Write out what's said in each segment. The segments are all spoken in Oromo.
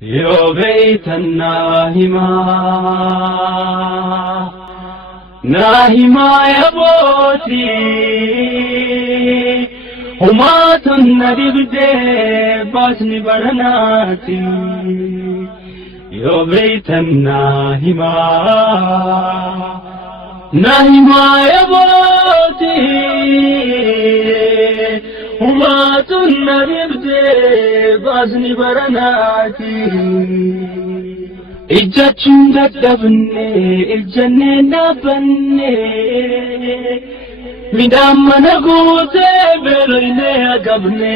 Yo Nahima ya boti Umatun nadibde basni baranati Yo beitan Nahima ya boti Umatun nadibde basni baranati Ijjachun dadhabne ijjanne nabanne midhaan mana guutee beeloyne agabne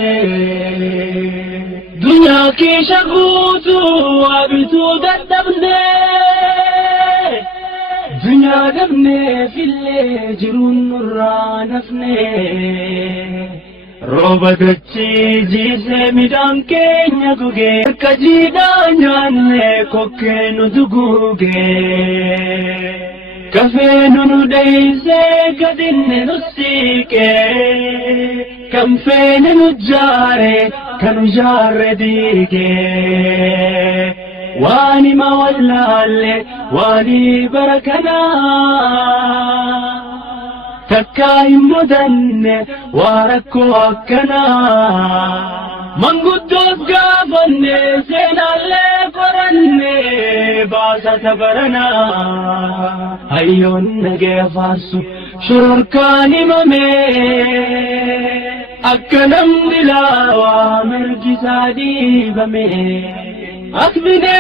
dunyaa keesha guutuu waabituu dadhabne dunyaa dhabne fillee jiruun nurraa nafne Roba dachii jiisee midhaan keenya gugee akka jiidhaa nyaanne kokkee nu dugugee kafee nu dheeysee gadinne nu siiqee kan feene nu jaare kanu jaarre diigee waan hima wallaalle waanii bara kanaa Takkai mudanne warakko akkana Manguddoos gaafanne seenaallee qoranne baasa tabarana Hayyoon nagee faarsu shororkaan himame Akka namni laawaa mirgisaa dhiibame Akbine